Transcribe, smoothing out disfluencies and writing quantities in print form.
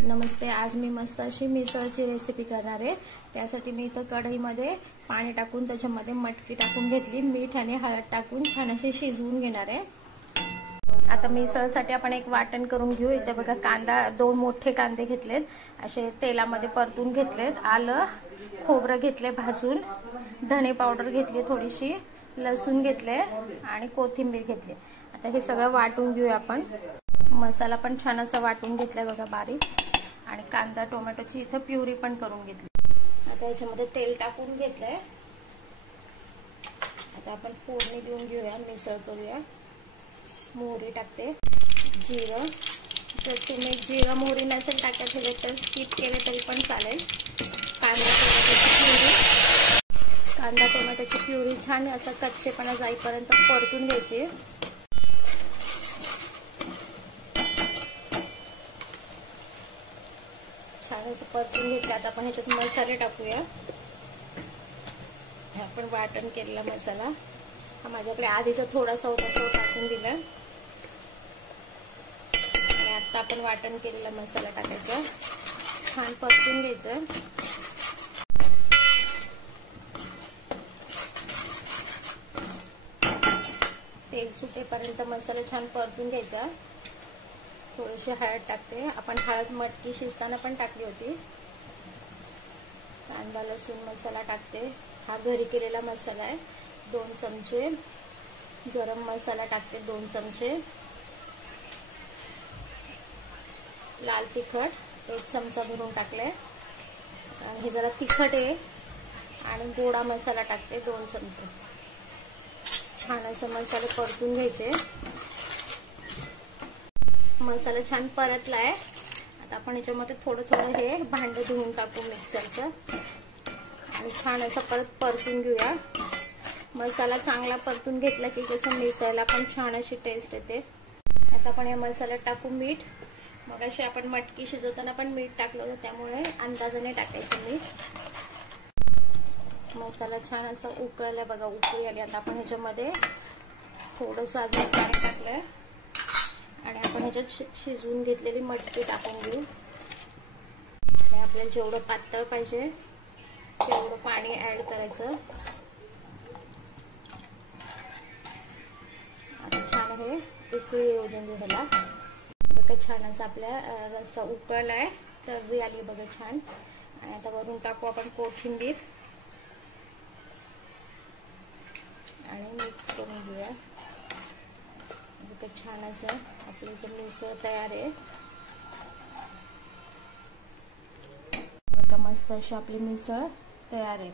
नमस्ते। आज मी मस्त अशी मिसळची रेसिपी करणार आहे। त्यासाठी मी इथं कढईमध्ये पाणी टाकून त्याच्यामध्ये मटकी टाकून घेतली, मीठ आणि हळद टाकून छान अशी शिजवून घेणार आहे। आता मिसळसाठी आपण एक वाटण करून घेऊ। इथे बघा कांदा, 2 मोठे कांदे घेतलेत, असे तेलामध्ये परतून घेतलेत। आलं खोबरं घेतले भाजून, धने पावडर घेतली थोडीशी, लसूण घेतले आणि कोथिंबीर घेतली। आता हे सगळं वाटून घेऊया आपण। मसाला पण छान असा वाटून घेतलाय बघा बारीक, आणि कांदा टोमॅटोची इथं प्युरी पण करून घेतली। आता याच्यामध्ये तेल टाकून घेतलंय। आता आपण फोडणी देऊन घेऊया, मिसळ करूया। मोहरी टाकते, जिरं, जर तुम्ही जिरं मोहरी नसेल टाकत तर स्किप केले तरी पण चालेल। कांदा टोमॅटोची प्युरी छान असं कच्चेपणा जाईपर्यंत परतून घ्यायची। छान असं परतून घेतलं। आता आपण ह्याच्यात मसाले टाकूया। आपण वाटण केलेला मसाला हा माझ्याकडे आधीचा थोडासा होता, तो टाकून दिला। आणि आता आपण वाटण केलेला मसाला टाकायचा, छान परतून घ्यायचं। तेल सुटेपर्यंत मसाला छान परतून घ्यायचा। थोडीशी हळद टाकते, आपण हळद मटकी शिजताना पण टाकली होती। कांदा लसूण मसाला टाकते, हा घरी केलेला मसाला आहे। 2 चमचे गरम मसाला टाकते, 2 चमचे लाल तिखट 1 चमचा भरून टाकले, आणि हे जरा तिखट आहे। आणि गोडा मसाला टाकते 2 चमचे। छान असं मसाले परतून घ्यायचे। मसाला छान परतलाय। आता आपण याच्यामध्ये थोडं थोडं हे भांडं धुवून टाकू मिक्सरचं, आणि छान असं परत परतून घेऊया। मसाला चांगला परतून घेतला की कसं मिसळला पण छान अशी टेस्ट येते। आता आपण या मसाल्यात टाकू मीठ। मग अशी आपण मटकी शिजवताना पण मीठ टाकलं होतं, त्यामुळे अंदाजाने टाकायचं मीठ। मसाला छान असा उकळला बघा, उकळी आली। आता आपण ह्याच्यामध्ये थोडंसं अजून पाणी टाकलंय, आणि आपण ह्याच्यात शिजवून घेतलेली मटकी टाकून घेऊ। आणि आपल्याला जेवढं पातळ पाहिजे तेवढं पाणी ऍड करायचं। आता छान हे उकळी येऊ देऊ ह्याला। बघा छान असं आपला रस्सा उकळलाय, तर्री आली बघा छान। आणि आता वरून टाकू आपण कोथिंबीर, आणि मिक्स करून घेऊया। बघा छान असं आपली इथे मिसळ तयार आहे। बघा मस्त अशी आपली मिसळ तयार आहे।